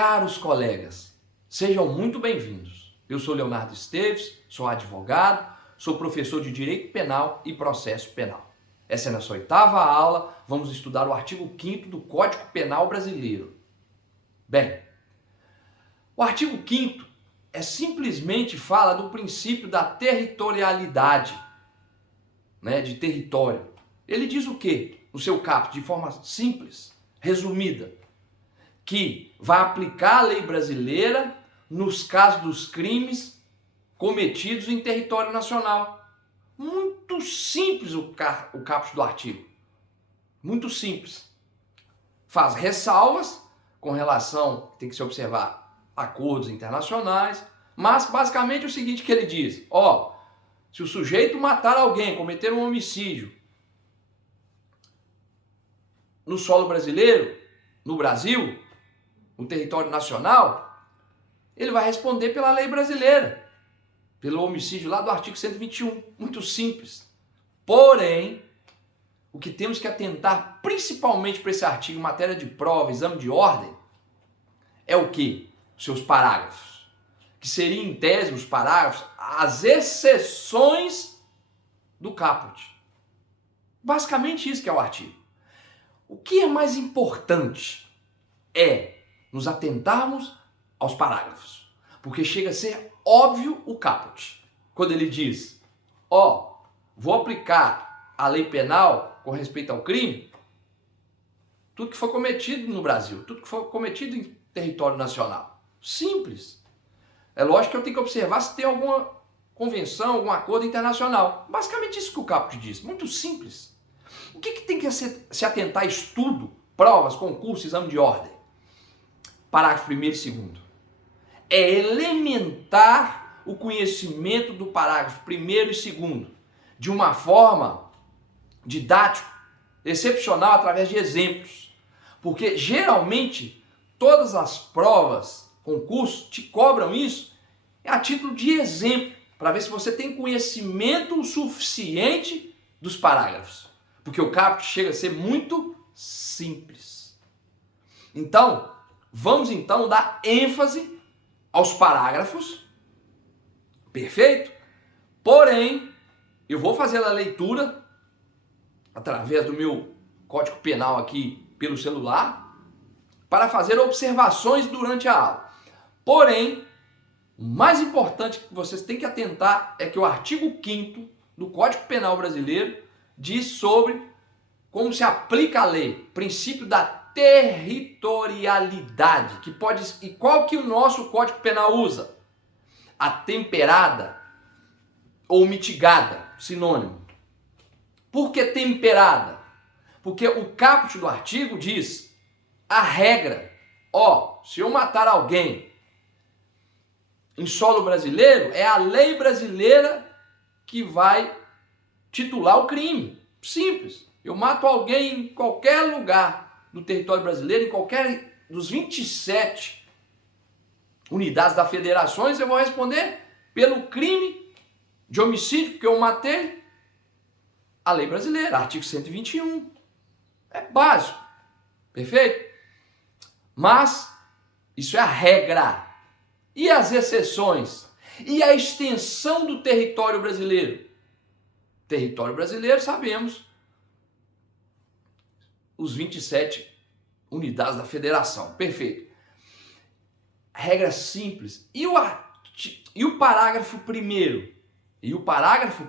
Caros colegas, sejam muito bem-vindos. Eu sou Leonardo Esteves, sou advogado, sou professor de Direito Penal e Processo Penal. Essa é a nossa 8ª aula, vamos estudar o artigo 5º do Código Penal Brasileiro. Bem, o artigo 5º simplesmente fala do princípio da territorialidade, de território. Ele diz o quê? No seu caput, de forma simples, resumida, que vai aplicar a lei brasileira nos casos dos crimes cometidos em território nacional. Muito simples o caput do artigo. Muito simples. Faz ressalvas com relação, tem que se observar, acordos internacionais, mas basicamente é o seguinte que ele diz: se o sujeito matar alguém, cometer um homicídio no solo brasileiro, no Brasil, no território nacional, ele vai responder pela lei brasileira, pelo homicídio lá do artigo 121. Muito simples. Porém, o que temos que atentar principalmente para esse artigo em matéria de prova, exame de ordem, é o quê? Seus parágrafos. Que seriam, em tese, os parágrafos, as exceções do caput. Basicamente isso que é o artigo. O que é mais importante é nos atentarmos aos parágrafos, porque chega a ser óbvio o caput. Quando ele diz, vou aplicar a lei penal com respeito ao crime, tudo que for cometido no Brasil, tudo que for cometido em território nacional. Simples. É lógico que eu tenho que observar se tem alguma convenção, algum acordo internacional. Basicamente isso que o caput diz. Muito simples. O que tem que se atentar a estudo, provas, concurso, exame de ordem? Parágrafo 1º e 2º. É elementar o conhecimento do parágrafo 1º e 2º de uma forma didática, excepcional, através de exemplos. Porque geralmente todas as provas, concursos, te cobram isso a título de exemplo, para ver se você tem conhecimento suficiente dos parágrafos. Porque o caput chega a ser muito simples. Então, vamos dar ênfase aos parágrafos, perfeito? Porém, eu vou fazer a leitura através do meu Código Penal aqui pelo celular para fazer observações durante a aula. Porém, o mais importante que vocês têm que atentar é que o artigo 5º do Código Penal Brasileiro diz sobre como se aplica a lei, princípio da territorialidade, e qual que o nosso Código Penal usa? Atemperada ou mitigada, sinônimo. Por que temperada? Porque o caput do artigo diz a regra, se eu matar alguém em solo brasileiro, é a lei brasileira que vai titular o crime. Simples. Eu mato alguém em qualquer lugar do território brasileiro, em qualquer dos 27 unidades da federações, eu vou responder pelo crime de homicídio, porque eu matei, a lei brasileira, artigo 121. É básico. Perfeito? Mas isso é a regra. E as exceções? E a extensão do território brasileiro? Território brasileiro, sabemos, os 27 unidades da federação. Perfeito. Regra simples. E o parágrafo 1º? O parágrafo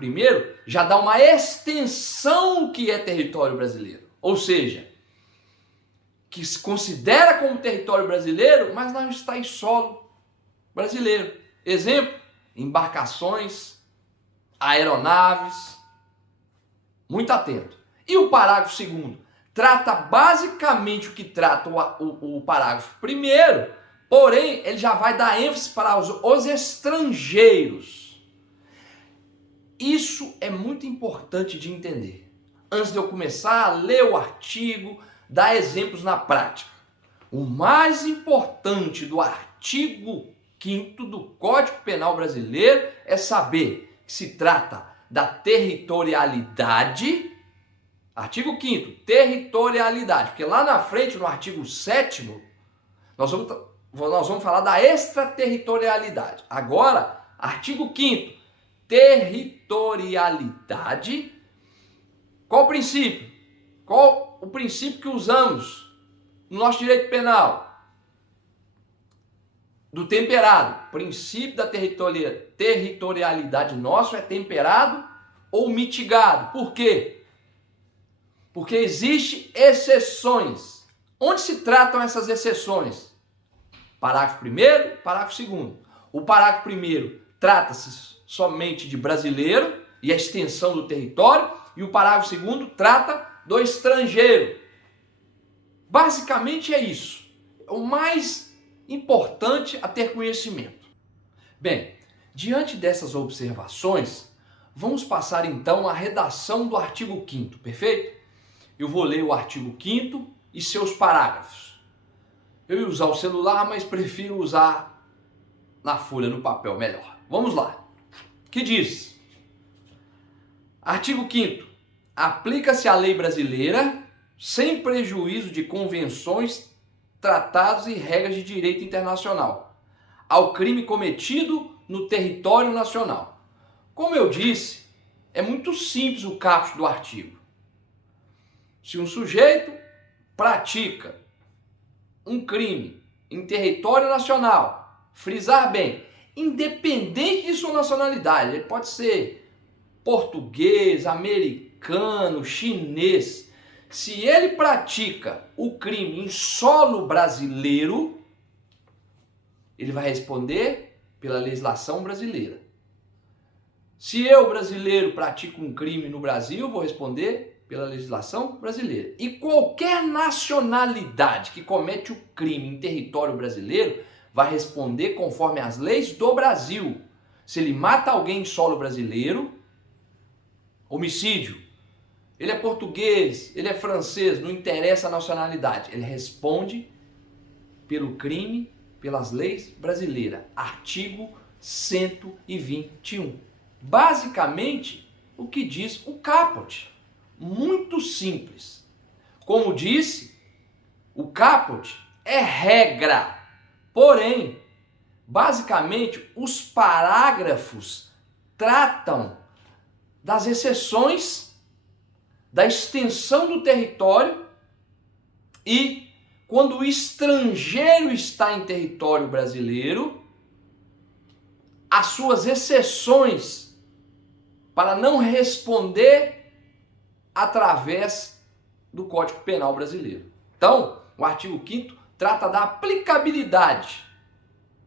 1º já dá uma extensão do que é território brasileiro. Ou seja, que se considera como território brasileiro, mas não está em solo brasileiro. Exemplo, embarcações, aeronaves. Muito atento. E o parágrafo 2º trata basicamente o que trata o parágrafo 1º, porém ele já vai dar ênfase para os estrangeiros. Isso é muito importante de entender. Antes de eu começar a ler o artigo, dar exemplos na prática. O mais importante do artigo 5º do Código Penal Brasileiro é saber que se trata da territorialidade Artigo 5º, territorialidade. Porque lá na frente, no artigo 7º, nós vamos falar da extraterritorialidade. Agora, artigo 5º, territorialidade. Qual o princípio? Qual o princípio que usamos no nosso direito penal? Do temperado. O princípio da territorialidade nosso é temperado ou mitigado. Por quê? Porque existem exceções. Onde se tratam essas exceções? Parágrafo 1º, parágrafo 2º. O parágrafo 1º trata-se somente de brasileiro e a extensão do território, e o parágrafo 2º trata do estrangeiro. Basicamente é isso. O mais importante a ter conhecimento. Bem, diante dessas observações, vamos passar então à redação do artigo 5º, perfeito? Eu vou ler o artigo 5º e seus parágrafos. Eu ia usar o celular, mas prefiro usar na folha, no papel, melhor. Vamos lá. Que diz? Artigo 5º. Aplica-se a lei brasileira sem prejuízo de convenções, tratados e regras de direito internacional ao crime cometido no território nacional. Como eu disse, é muito simples o caput do artigo. Se um sujeito pratica um crime em território nacional, frisar bem, independente de sua nacionalidade, ele pode ser português, americano, chinês, se ele pratica o crime em solo brasileiro, ele vai responder pela legislação brasileira. Se eu, brasileiro, pratico um crime no Brasil, vou responder pela legislação brasileira. E qualquer nacionalidade que comete o crime em território brasileiro vai responder conforme as leis do Brasil. Se ele mata alguém em solo brasileiro, homicídio, ele é português, ele é francês, não interessa a nacionalidade, ele responde pelo crime, pelas leis brasileiras. Artigo 121. Basicamente, o que diz o caput. Muito simples. Como disse, o caput é regra. Porém, basicamente, os parágrafos tratam das exceções, da extensão do território e quando o estrangeiro está em território brasileiro, as suas exceções para não responder através do Código Penal brasileiro. Então, o artigo 5º trata da aplicabilidade,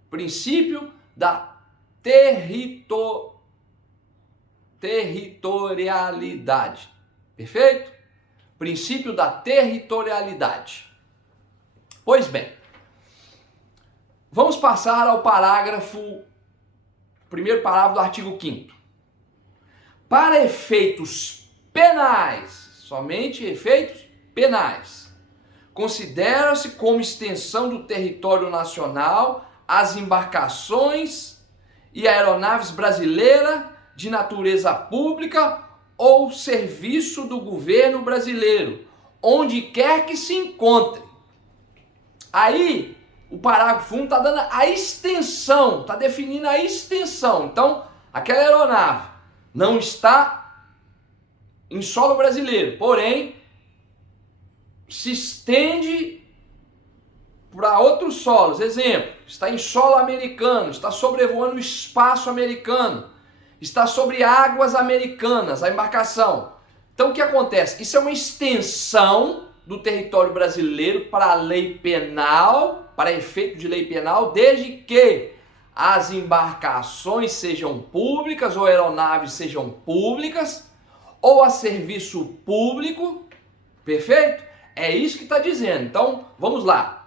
princípio da territorialidade. Perfeito? Princípio da territorialidade. Pois bem, vamos passar ao primeiro parágrafo do artigo 5º. Para efeitos penais, somente efeitos penais, considera-se como extensão do território nacional as embarcações e aeronaves brasileiras de natureza pública ou serviço do governo brasileiro, onde quer que se encontre. Aí, o parágrafo 1 está dando a extensão, está definindo a extensão. Então, aquela aeronave não está em solo brasileiro, porém, se estende para outros solos. Exemplo, está em solo americano, está sobrevoando o espaço americano, está sobre águas americanas, a embarcação. Então, o que acontece? Isso é uma extensão do território brasileiro para a lei penal, para efeito de lei penal, desde que as embarcações sejam públicas ou aeronaves sejam públicas ou a serviço público, perfeito? É isso que está dizendo. Então, vamos lá.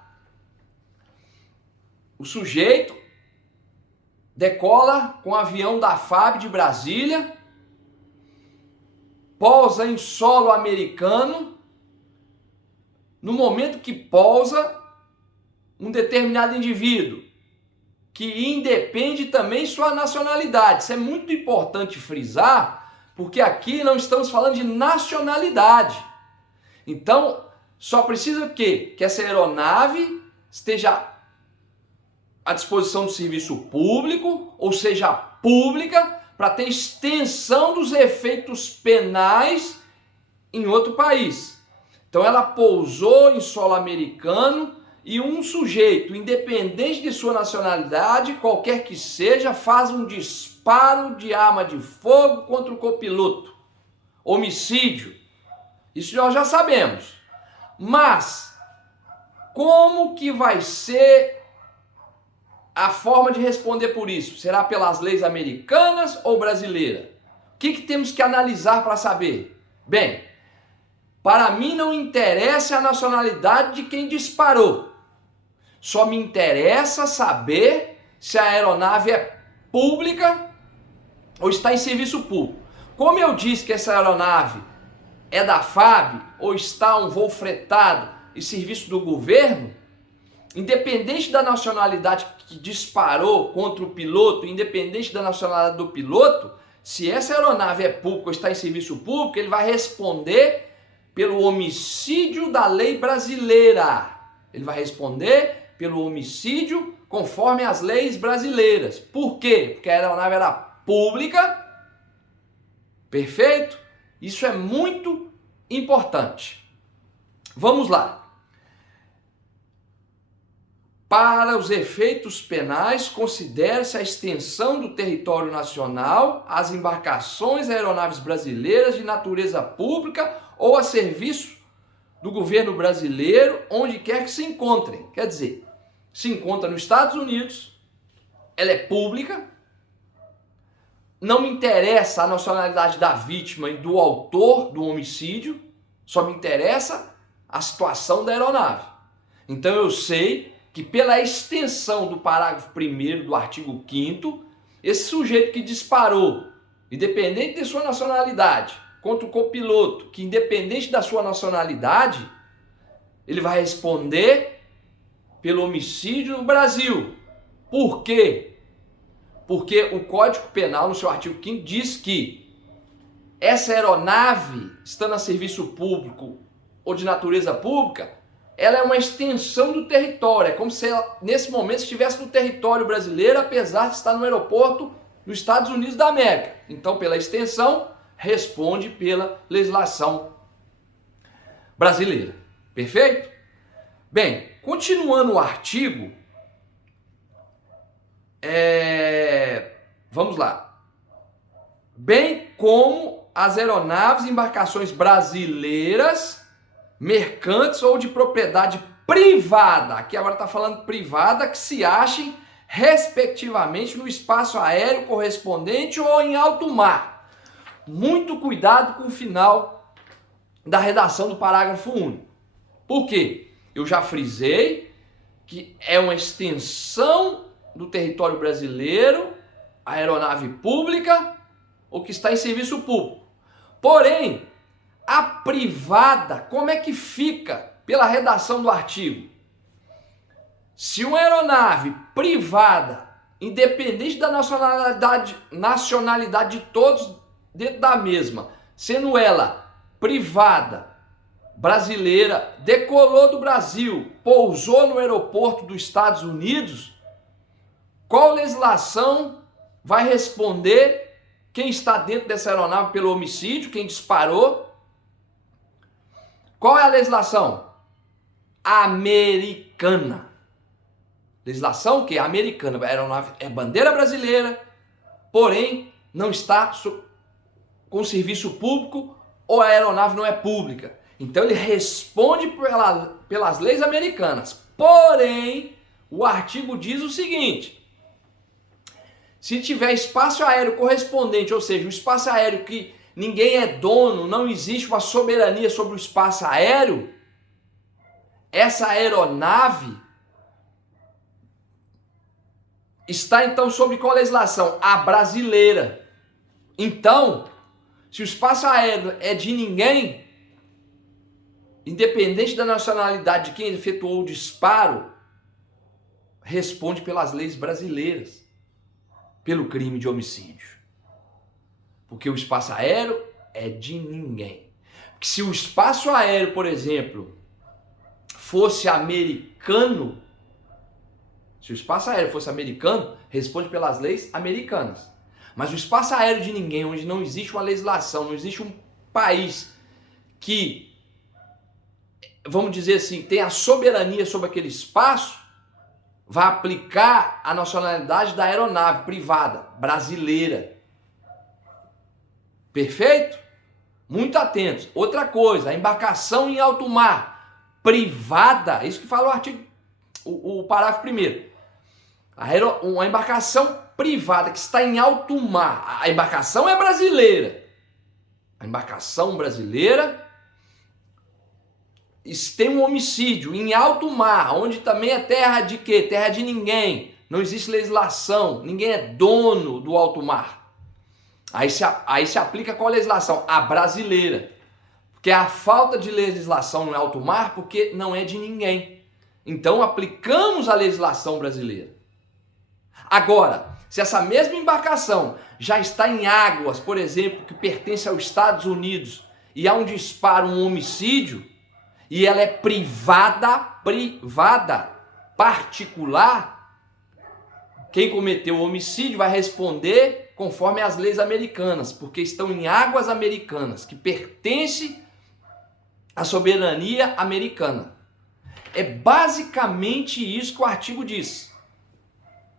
O sujeito decola com o avião da FAB de Brasília, pousa em solo americano. No momento que pousa, um determinado indivíduo, que independe também sua nacionalidade. Isso é muito importante frisar, Porque aqui não estamos falando de nacionalidade. Então, só precisa o quê? Que essa aeronave esteja à disposição do serviço público, ou seja, pública, para ter extensão dos efeitos penais em outro país. Então ela pousou em solo americano e um sujeito, independente de sua nacionalidade, qualquer que seja, faz um disparo de arma de fogo contra o copiloto. Homicídio. Isso nós já sabemos. Mas como que vai ser a forma de responder por isso? Será pelas leis americanas ou brasileiras? O que temos que analisar para saber? Bem, para mim não interessa a nacionalidade de quem disparou. Só me interessa saber se a aeronave é pública ou está em serviço público. Como eu disse que essa aeronave é da FAB ou está um voo fretado em serviço do governo, independente da nacionalidade que disparou contra o piloto, independente da nacionalidade do piloto, se essa aeronave é pública ou está em serviço público, ele vai responder pelo homicídio da lei brasileira. Ele vai responder pelo homicídio conforme as leis brasileiras. Por quê? Porque a aeronave era pública. Perfeito? Isso é muito importante. Vamos lá. Para os efeitos penais, considere-se a extensão do território nacional às embarcações aeronaves brasileiras de natureza pública ou a serviço do governo brasileiro, onde quer que se encontrem. Quer dizer, se encontra nos Estados Unidos, ela é pública, não me interessa a nacionalidade da vítima e do autor do homicídio, só me interessa a situação da aeronave. Então eu sei que pela extensão do parágrafo 1º do artigo 5º, esse sujeito que disparou, independente de sua nacionalidade, contra o copiloto, que independente da sua nacionalidade, ele vai responder pelo homicídio no Brasil. Por quê? Porque o Código Penal, no seu artigo 5º, diz que essa aeronave, estando a serviço público ou de natureza pública, ela é uma extensão do território. É como se ela, nesse momento, estivesse no território brasileiro, apesar de estar no aeroporto nos Estados Unidos da América. Então, pela extensão, responde pela legislação brasileira. Perfeito? Bem, continuando o artigo, vamos lá. Bem como as aeronaves e embarcações brasileiras, mercantes ou de propriedade privada, aqui agora está falando privada, que se achem respectivamente no espaço aéreo correspondente ou em alto mar. Muito cuidado com o final da redação do parágrafo único. Por quê? Eu já frisei que é uma extensão do território brasileiro, a aeronave pública ou que está em serviço público. Porém, a privada, como é que fica pela redação do artigo? Se uma aeronave privada, independente da nacionalidade de todos dentro da mesma, sendo ela privada, brasileira, decolou do Brasil, pousou no aeroporto dos Estados Unidos, qual legislação vai responder quem está dentro dessa aeronave pelo homicídio, quem disparou? Qual é a legislação? Americana. Legislação que é americana. A aeronave é bandeira brasileira, porém não está com serviço público ou a aeronave não é pública. Então ele responde pelas leis americanas. Porém, o artigo diz o seguinte: se tiver espaço aéreo correspondente, ou seja, um espaço aéreo que ninguém é dono, não existe uma soberania sobre o espaço aéreo, essa aeronave está então sob qual legislação? A brasileira. Então, se o espaço aéreo é de ninguém, independente da nacionalidade de quem efetuou o disparo, responde pelas leis brasileiras, pelo crime de homicídio. Porque o espaço aéreo é de ninguém. Porque se o espaço aéreo, por exemplo, fosse americano, se o espaço aéreo fosse americano, responde pelas leis americanas. Mas o espaço aéreo de ninguém, onde não existe uma legislação, não existe um país que, vamos dizer assim, tem a soberania sobre aquele espaço, vai aplicar a nacionalidade da aeronave privada brasileira. Perfeito? Muito atentos. Outra coisa, a embarcação em alto mar privada, isso que fala o artigo, o parágrafo primeiro. Uma embarcação privada que está em alto mar, a embarcação é brasileira. A embarcação brasileira tem um homicídio em alto mar, onde também é terra de quê? Terra de ninguém. Não existe legislação, ninguém é dono do alto mar. Aí se aplica qual legislação? A brasileira. Porque a falta de legislação no alto mar, porque não é de ninguém. Então aplicamos a legislação brasileira. Agora, se essa mesma embarcação já está em águas, por exemplo, que pertence aos Estados Unidos, e há um disparo, um homicídio, e ela é privada, particular, quem cometeu o homicídio vai responder conforme as leis americanas, porque estão em águas americanas, que pertence à soberania americana. É basicamente isso que o artigo diz.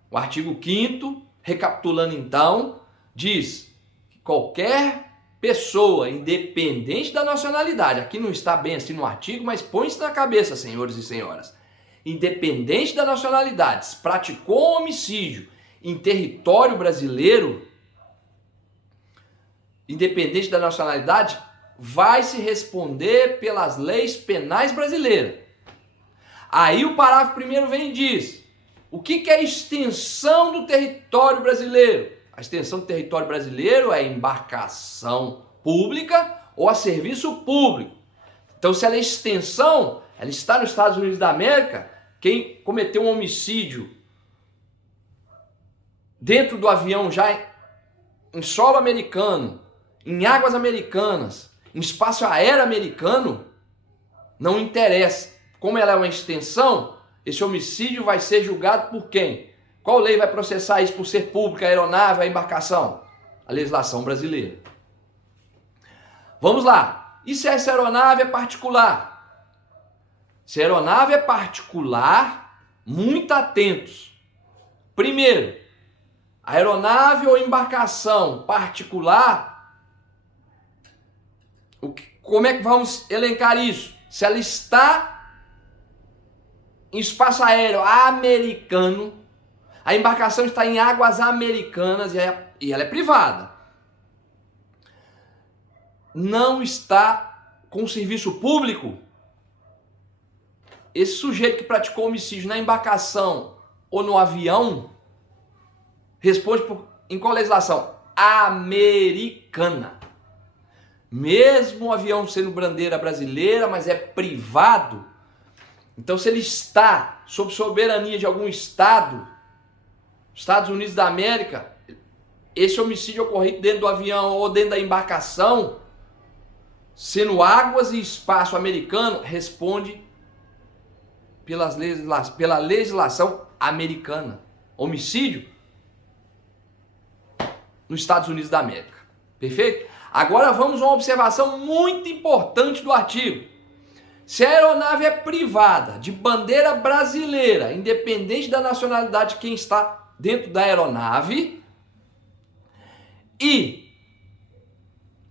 O artigo 5º, recapitulando então, diz que qualquer pessoa, independente da nacionalidade, aqui não está bem assim no artigo, mas põe isso na cabeça, senhores e senhoras, independente da nacionalidade, se praticou um homicídio em território brasileiro, independente da nacionalidade, vai se responder pelas leis penais brasileiras. Aí o parágrafo 1º vem e diz: o que é extensão do território brasileiro? A extensão do território brasileiro é embarcação pública ou a serviço público. Então, se ela é extensão, ela está nos Estados Unidos da América, quem cometeu um homicídio dentro do avião já em solo americano, em águas americanas, em espaço aéreo americano, não interessa. Como ela é uma extensão, esse homicídio vai ser julgado por quem? Qual lei vai processar isso por ser pública, a aeronave, a embarcação? A legislação brasileira. Vamos lá. E se essa aeronave é particular? Se a aeronave é particular, muito atentos. Primeiro, a aeronave ou embarcação particular, como é que vamos elencar isso? Se ela está em espaço aéreo americano, a embarcação está em águas americanas e ela é privada, não está com serviço público, esse sujeito que praticou homicídio na embarcação ou no avião responde em qual legislação? Americana. Mesmo o avião sendo bandeira brasileira, mas é privado, então se ele está sob soberania de algum estado, Estados Unidos da América, esse homicídio ocorrido dentro do avião ou dentro da embarcação, sendo águas e espaço americano, responde pela legislação americana. Homicídio nos Estados Unidos da América. Perfeito? Agora vamos a uma observação muito importante do artigo. Se a aeronave é privada, de bandeira brasileira, independente da nacionalidade de quem está dentro da aeronave, e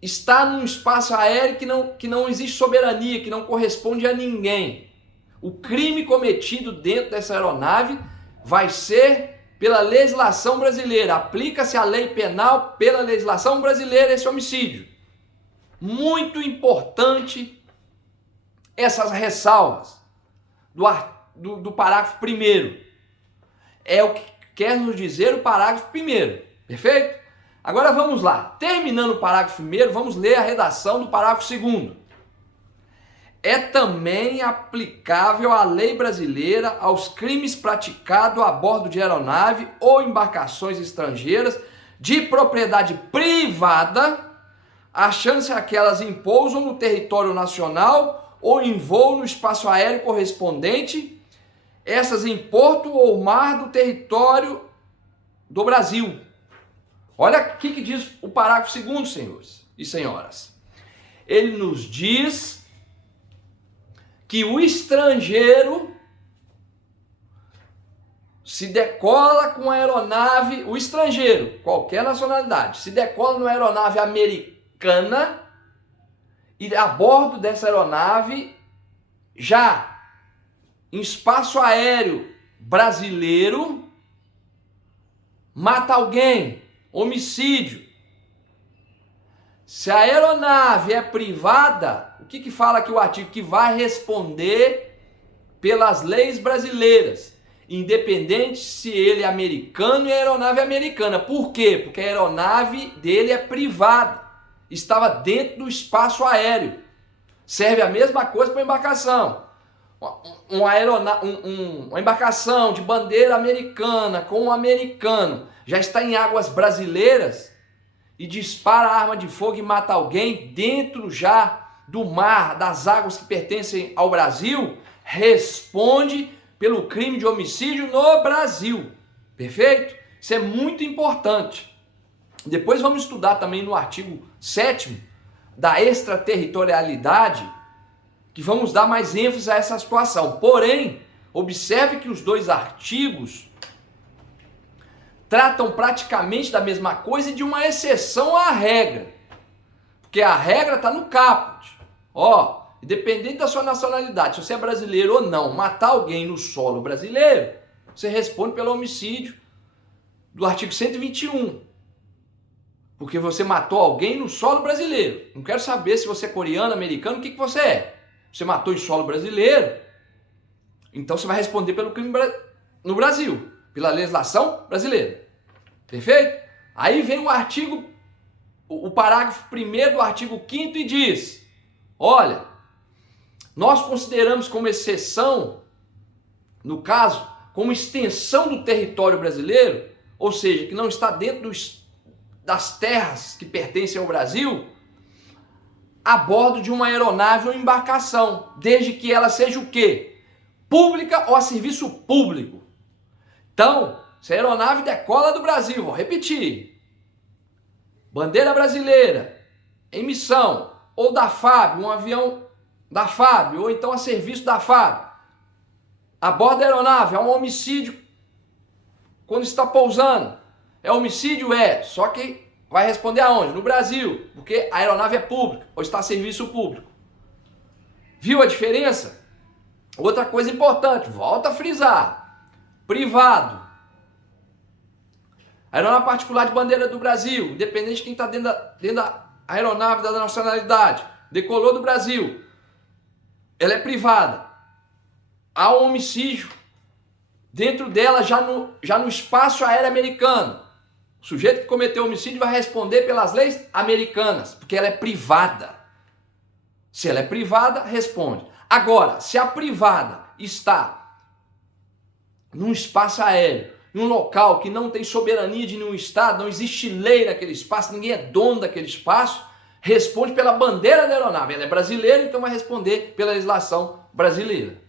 está num espaço aéreo que não existe soberania, que não corresponde a ninguém, o crime cometido dentro dessa aeronave vai ser pela legislação brasileira. Aplica-se a lei penal pela legislação brasileira esse homicídio. Muito importante essas ressalvas do parágrafo 1º. É o que quer nos dizer o parágrafo 1º. Perfeito? Agora vamos lá. Terminando o parágrafo 1º, vamos ler a redação do parágrafo 2º. É também aplicável à lei brasileira aos crimes praticados a bordo de aeronave ou embarcações estrangeiras de propriedade privada, achando-se aquelas em pouso no território nacional ou em voo no espaço aéreo correspondente, essas em porto ou mar do território do Brasil. Olha aqui que diz o parágrafo 2º, senhores e senhoras. Ele nos diz que o estrangeiro se decola com a aeronave, o estrangeiro, qualquer nacionalidade, se decola numa aeronave americana e a bordo dessa aeronave, já em espaço aéreo brasileiro, mata alguém, homicídio. Se a aeronave é privada, o que fala aqui o artigo? Que vai responder pelas leis brasileiras, independente se ele é americano e a aeronave é americana. Por quê? Porque a aeronave dele é privada, estava dentro do espaço aéreo. Serve a mesma coisa para embarcação. Uma embarcação de bandeira americana com um americano já está em águas brasileiras e dispara a arma de fogo e mata alguém dentro já do mar, das águas que pertencem ao Brasil, responde pelo crime de homicídio no Brasil. Perfeito? Isso é muito importante. Depois vamos estudar também no artigo 7º da extraterritorialidade, que vamos dar mais ênfase a essa situação. Porém, observe que os dois artigos tratam praticamente da mesma coisa e de uma exceção à regra. Porque a regra está no caput. Independente da sua nacionalidade, se você é brasileiro ou não, matar alguém no solo brasileiro, você responde pelo homicídio do artigo 121. Porque você matou alguém no solo brasileiro. Não quero saber se você é coreano, americano, o que você é. Você matou em solo brasileiro, então você vai responder pelo crime no Brasil, pela legislação brasileira. Perfeito? Aí vem o artigo, o parágrafo 1º do artigo 5º e diz: olha, nós consideramos como exceção, no caso, como extensão do território brasileiro, ou seja, que não está dentro das terras que pertencem ao Brasil, a bordo de uma aeronave ou embarcação, desde que ela seja o quê? Pública ou a serviço público. Então, se a aeronave decola do Brasil, vou repetir, bandeira brasileira, em missão, ou da FAB, um avião da FAB, ou então a serviço da FAB, a bordo da aeronave, é um homicídio quando está pousando. É homicídio? É, só que vai responder aonde? No Brasil, porque a aeronave é pública ou está a serviço público. Viu a diferença? Outra coisa importante, volta a frisar: privado. Aeronave particular de bandeira do Brasil, independente de quem está dentro da aeronave da nacionalidade, decolou do Brasil, ela é privada. Há um homicídio dentro dela já no espaço aéreo americano. O sujeito que cometeu o homicídio vai responder pelas leis americanas, porque ela é privada. Se ela é privada, responde. Agora, se a privada está num espaço aéreo, em um local que não tem soberania de nenhum estado, não existe lei naquele espaço, ninguém é dono daquele espaço, responde pela bandeira da aeronave. Ela é brasileira, então vai responder pela legislação brasileira.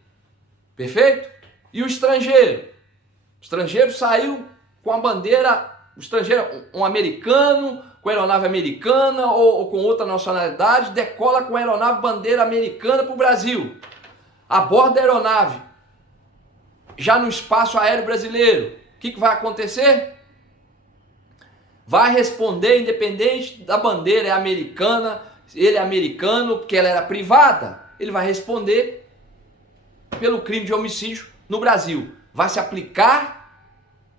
Perfeito? E o estrangeiro? O estrangeiro saiu com a bandeira... O estrangeiro, um americano, com aeronave americana ou com outra nacionalidade, decola com a aeronave bandeira americana para o Brasil. A bordo da aeronave, já no espaço aéreo brasileiro, o que vai acontecer? Vai responder independente da bandeira, é americana, ele é americano, porque ela era privada, ele vai responder pelo crime de homicídio no Brasil. Vai se aplicar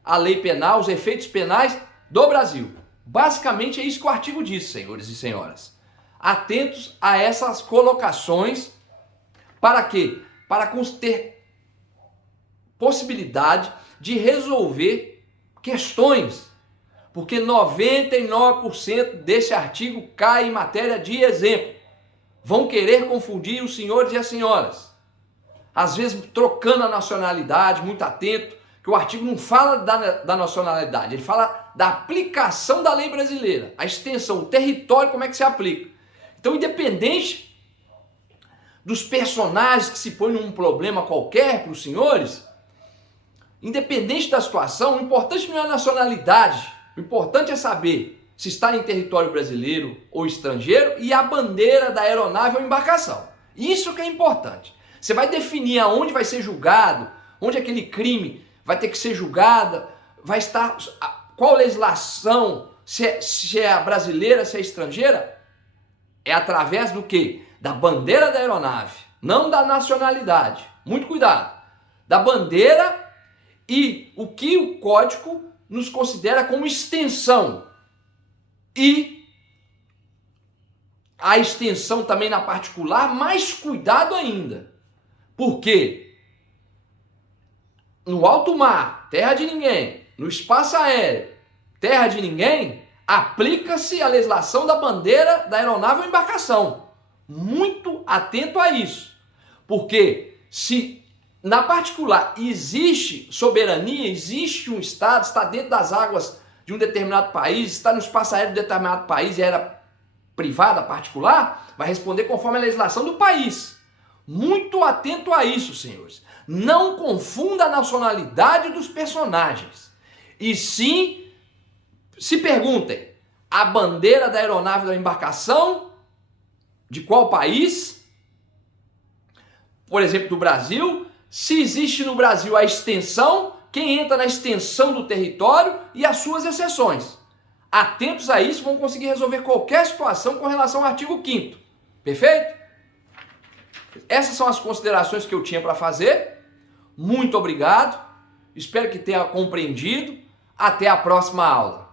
a lei penal, os efeitos penais do Brasil. Basicamente é isso que o artigo diz, senhores e senhoras. Atentos a essas colocações. Para quê? Para ter possibilidade de resolver questões. Porque 99% desse artigo cai em matéria de exemplo. Vão querer confundir os senhores e as senhoras. Às vezes trocando a nacionalidade, muito atento. Que o artigo não fala da nacionalidade, ele fala da aplicação da lei brasileira. A extensão, o território, como é que se aplica. Então, independente dos personagens que se põem num problema qualquer para os senhores, independente da situação, o importante não é a nacionalidade, o importante é saber se está em território brasileiro ou estrangeiro e a bandeira da aeronave ou embarcação. Isso que é importante. Você vai definir aonde vai ser julgado, onde aquele crime vai ter que ser julgado, vai estar, qual legislação, se é a brasileira, se é a estrangeira, é através do quê? Da bandeira da aeronave, não da nacionalidade. Muito cuidado. Da bandeira e o que o código nos considera como extensão. E a extensão também na particular, mais cuidado ainda. Porque no alto mar, terra de ninguém, no espaço aéreo, terra de ninguém, aplica-se a legislação da bandeira da aeronave ou embarcação. Muito atento a isso. Porque se na particular existe soberania, existe um Estado, está dentro das águas de um determinado país, está no espaço aéreo de um determinado país e era privada, particular, vai responder conforme a legislação do país. Muito atento a isso, senhores. Não confunda a nacionalidade dos personagens. E sim, se perguntem, a bandeira da aeronave da embarcação, de qual país? Por exemplo, do Brasil. Se existe no Brasil a extensão, quem entra na extensão do território e as suas exceções. Atentos a isso, vão conseguir resolver qualquer situação com relação ao artigo 5º. Perfeito? Essas são as considerações que eu tinha para fazer. Muito obrigado. Espero que tenha compreendido. Até a próxima aula.